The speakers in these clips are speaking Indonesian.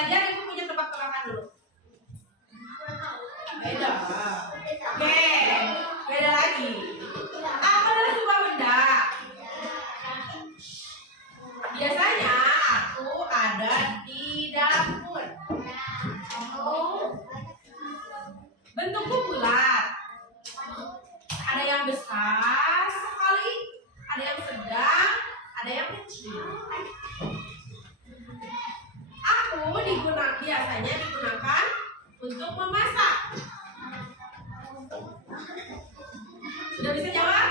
belajar, Ibu punya tebak-tebakan dulu. Beda. Oke, beda lagi. Apa adalah sebuah benda? Biasanya aku ada di dapur. Bentuknya bulat. Ada yang besar sekali, ada yang sedang, ada yang kecil. Biasanya digunakan untuk memasak. Sudah bisa jawab?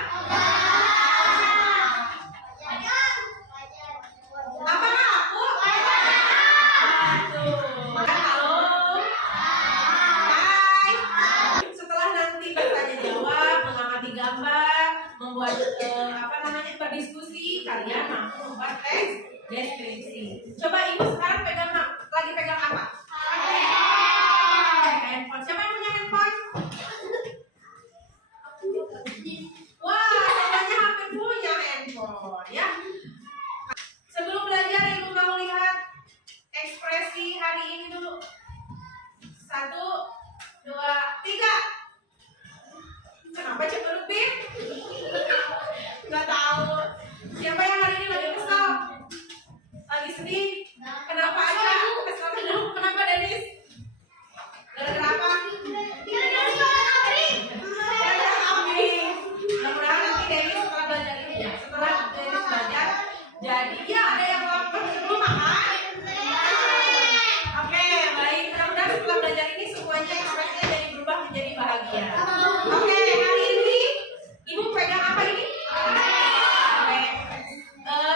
Apakah aku? Halo. Hai. Setelah nanti bertanya jawab, mengamati gambar, membuat berdiskusi, kalian mampu membuat teks deskripsi. Coba Ibu sekarang lagi pegang apa? Handphone. Siapa yang punya handphone? Wah, semuanya hampir punya handphone ya. Sebelum belajar, Ibu mau lihat ekspresi hari ini dulu. 1, 2, 3. Kenapa cepet Bin? Nggak tahu. Siapa yang hari ini lagi kesal? Lagi sedih? Kenapa aja? Kesal kenapa Denis? Gara-gara apa? Gara-gara kambing. Mudah-mudahan nanti Denis setelah belajar ini ya. Setelah Denis belajar, jadi ya ada yang lapar sebelum makan. Oke, baik. Mudah-mudahan setelah belajar ini semuanya ekspresinya jadi berubah menjadi bahagia. Oke, hari ini Ibu pegang apa ini?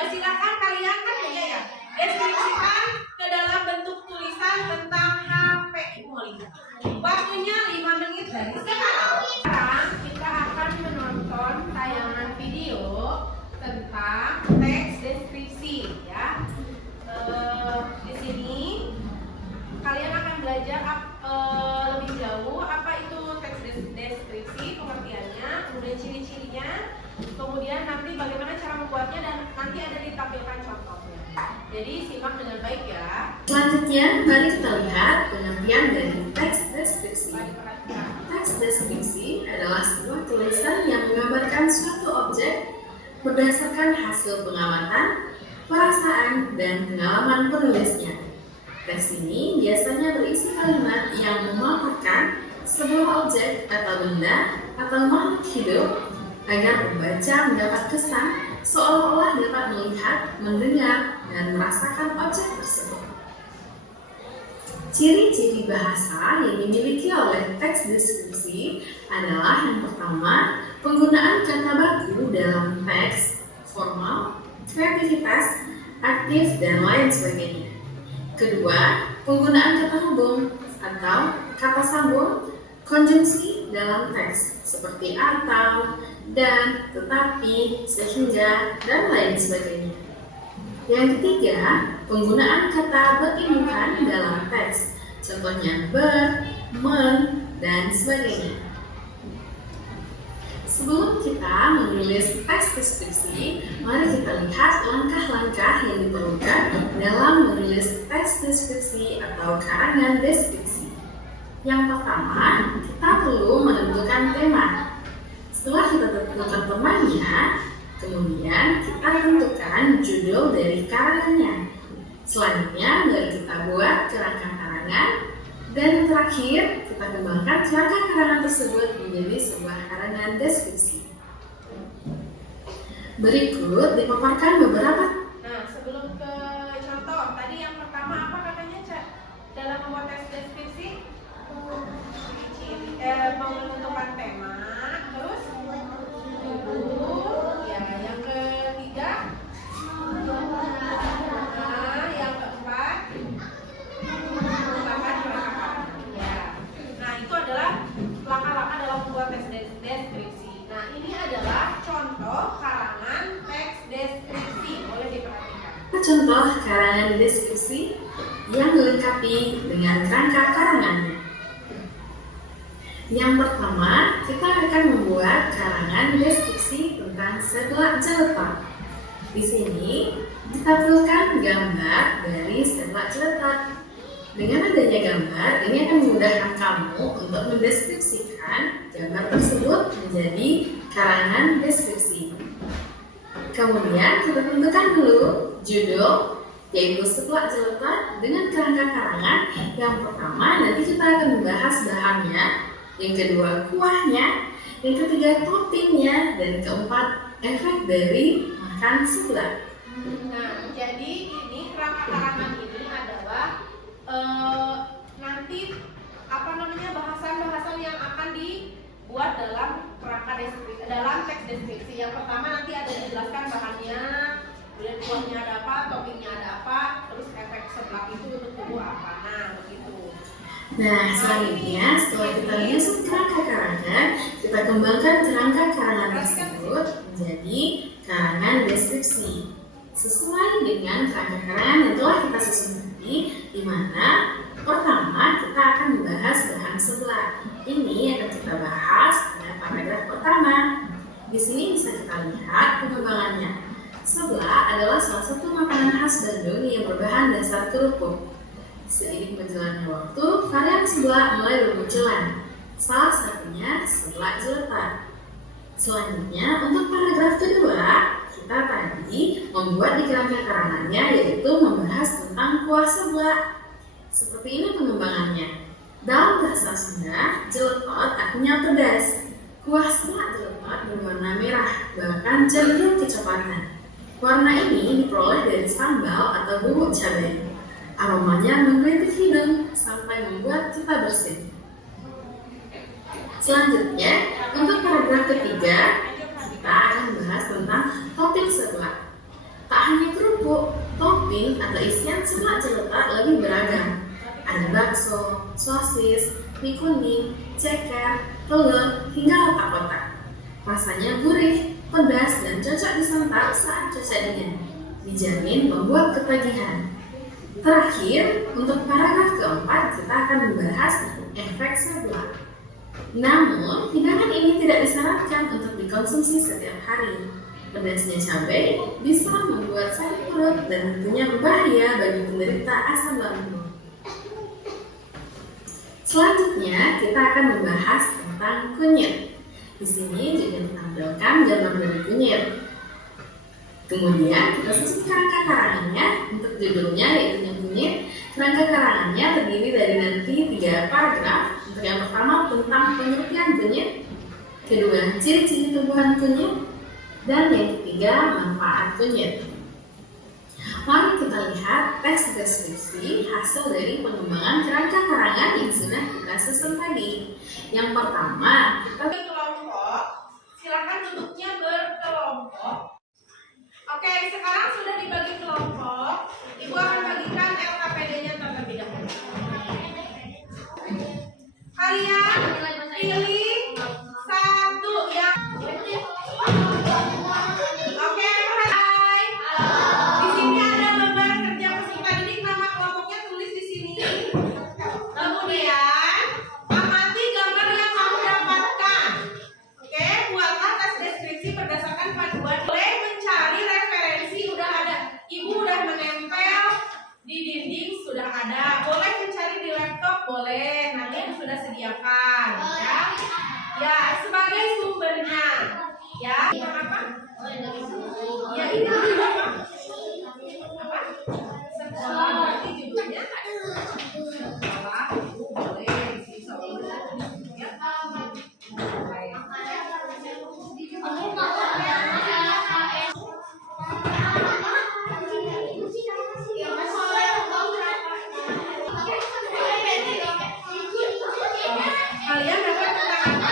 Silakan kalian kan punya ya, deskripsikan ke dalam bentuk tulisan tentang HP. Ibu mau lihat. Waktunya 5 menit dari sekarang. Sekarang kita akan menonton tayangan video tentang teks deskripsi ya. Di sini kalian akan belajar lebih jauh apa itu teks deskripsi, pengertiannya, kemudian ciri-cirinya, kemudian nanti bagaimana cara membuatnya, dan nanti ada ditampilkan contohnya. Jadi simak dengan baik ya. Selanjutnya, mari kita lihat pengertian dari teks deskripsi. Teks deskripsi adalah sebuah tulisan yang menggambarkan suatu objek berdasarkan hasil pengamatan, perasaan, dan pengalaman penulisnya. Teks ini biasanya berisi kalimat yang memaparkan sebuah objek atau benda atau makhluk hidup agar pembaca mendapat kesan seolah-olah dapat melihat, mendengar, dan merasakan objek tersebut. Ciri-ciri bahasa yang dimiliki oleh teks deskripsi adalah yang pertama, penggunaan kata baku dalam teks, formal, kreativitas, aktif, dan lain sebagainya. Kedua, penggunaan kata hubung atau kata sambung, konjungsi dalam teks seperti atau, dan, tetapi, sehingga, dan lain sebagainya. Yang ketiga, penggunaan kata berindukan dalam teks, contohnya ber, men, dan sebagainya. Sebelum kita menulis teks deskripsi, mari kita lihat langkah-langkah yang diperlukan dalam menulis teks deskripsi atau karangan deskripsi. Yang pertama, kita perlu menentukan tema. Setelah kita tentukan temanya, kemudian kita tentukan judul dari karangannya. Selanjutnya, mari kita buat kerangka karangan, dan terakhir kita kembangkan kerangka karangan tersebut menjadi sebuah karangan deskripsi. Berikut dipaparkan beberapa. Nah, sebelum ke contoh, tadi yang pertama apa katanya, Cak? Dalam membuat teks deskripsi, menentukan tema, terus judul, ya, yang ketiga, yang keempat, mengembangkan kerangka karangan. Ya. Nah, itu adalah langkah-langkah dalam membuat teks deskripsi. Nah, ini adalah contoh karangan teks deskripsi. Boleh diperhatikan. Contoh karangan deskripsi yang dilengkapi dengan kerangka karangannya. Yang pertama, kita akan membuat karangan deskripsi tentang seblak jeletot. Di sini ditampilkan gambar dari seblak jeletot. Dengan adanya gambar, ini akan memudahkan kamu untuk mendeskripsikan gambar tersebut menjadi karangan deskripsi. Kemudian kita tentukan dulu judul, yaitu seblak jeletot dengan kerangka karangan. Yang pertama nanti kita akan membahas bahannya, yang kedua kuahnya, yang ketiga toppingnya, dan keempat efek dari makan seblak. Nah, jadi ini kerangka karangan ini adalah nanti bahasan-bahasan yang akan dibuat dalam kerangka deskripsi, dalam teks deskripsi. Yang pertama nanti ada dijelaskan bahannya, kemudian kuahnya ada apa, toppingnya ada apa, terus efek seblak itu untuk tubuh apa. Nah, begitu. Nah, selanjutnya setelah kita menyusun kerangka karangan, kita kembangkan kerangka karangan tersebut menjadi karangan deskripsi. Sesuai dengan kerangka karangan yang telah kita susun tadi, di mana pertama kita akan membahas bahan seblak. Ini akan kita bahas pada paragraf pertama. Di sini bisa kita lihat pengembangannya. Seblak adalah salah satu makanan khas Bandung yang berbahan dasar kerupuk. Seiring berjalannya waktu, varian seblak mulai bermunculan. Salah satunya seblak jeletot. Selanjutnya, untuk paragraf kedua, kita tadi membuat di kerangka karangannya, yaitu membahas tentang kuah seblak. Seperti ini pengembangannya. Dalam bahasa Sunda, jeletot artinya pedas. Kuah seblak jeletot berwarna merah, bahkan cenderung kecoklatan. Warna ini diperoleh dari sambal atau bubuk cabai. Aromanya menggelitik hidung sampai membuat kita bersin. Selanjutnya, untuk paragraf ketiga, kita akan membahas tentang topping seblak. Tak hanya kerupuk, topping atau isian seblak jeletot lebih beragam. Ada bakso, sosis, mie kuning, ceker, telur, hingga otak-otak. Rasanya gurih, pedas, dan cocok disantap saat cuaca dingin. Dijamin membuat ketagihan. Terakhir, untuk paragraf keempat, kita akan membahas efek seblak. Namun, hidangan ini tidak disarankan untuk dikonsumsi setiap hari. Pedasnya cabai bisa membuat sakit perut dan tentunya berbahaya bagi penderita asam lambung. Selanjutnya, kita akan membahas tentang kunyit. Di sini juga ditampilkan gambar dari kunyit. Kemudian, kita susun kerangka karangannya. Untuk judulnya yaitu kunyit. Kerangka karangannya terdiri dari nanti 3 paragraf. Untuk yang pertama tentang pengertian kunyit, kedua ciri-ciri tumbuhan kunyit, dan yang ketiga manfaat kunyit. Mari kita lihat teks deskripsi hasil dari pengembangan kerangka karangan yang sudah kita susun tadi. Yang pertama, kita Kelompok, silakan duduknya berkelompok. Oke, sekarang sudah dibagi kelompok. Ibu akan bagikan LKPD-nya terlebih dahulu. Kalian pilih satu yang oke, hai. Di sini ada lembar kerja peserta didik, nama kelompoknya tulis di sini. Kemudian amati gambar yang kamu dapatkan. Oke, buatlah tes deskripsi berdasarkan panduan. Boleh mencari referensi, udah ada. Ibu udah menempel di dinding, sudah ada. Boleh mencari di laptop, boleh. Nanti ibu sudah sediakan, ya. Ya, sebagai sumbernya. Ya, apa? Ya, ini apa? Apa? Sekolah, berarti judulnya sekolah. Ibu boleh isi soalnya. Ya. Kalian dapat tentang apa?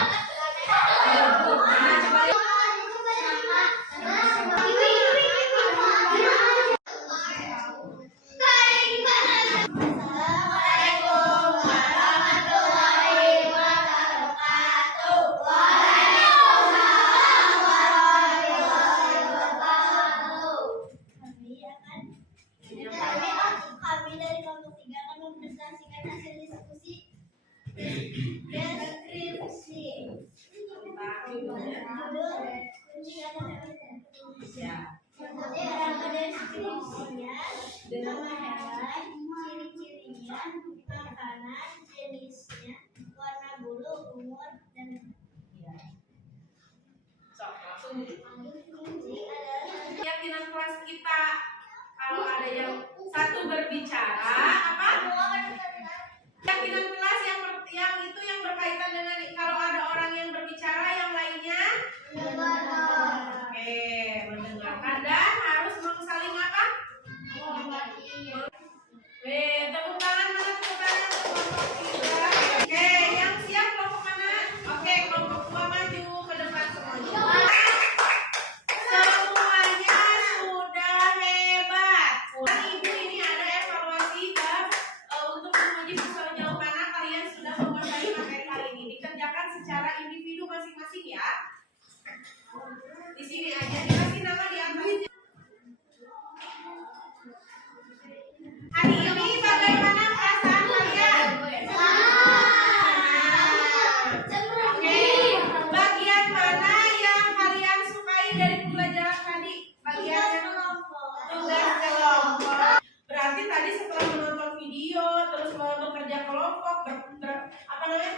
ada yang satu berbicara, apa? Pimpinan kelas yang itu yang berkaitan dengan kalau ada orang yang berbicara, yang lainnya oke, mendengarkan dan harus saling apa? Tepuk tangan mana? Tepuk tangan untuk kelompok 3. Oke, yang siap kelompok mana? Oke, kelompok 2 maju ke depan semuanya. Semuanya sudah hebat. Ibu ini ada evaluasi dan untuk menguji sejauh mana kalian sudah menguasai materi hari ini. Dikerjakan secara individu masing-masing ya. Di sini aja dikasih nama di atas. Hari ini bagaimana perasaan kalian? Oke, bagian mana yang kalian sukai dari pembelajaran tadi? Bagian tugas kelompok. Berarti tadi setelah menonton video, terus bekerja kelompok,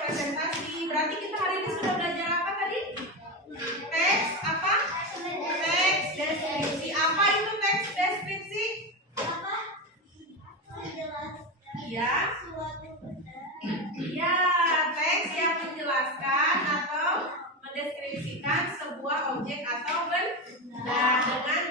presentasi. Berarti kita hari ini sudah belajar apa tadi? Teks apa? Teks deskripsi. Apa itu teks deskripsi? Iya. Ya, teks yang menjelaskan atau mendeskripsikan sebuah objek atau benda dengan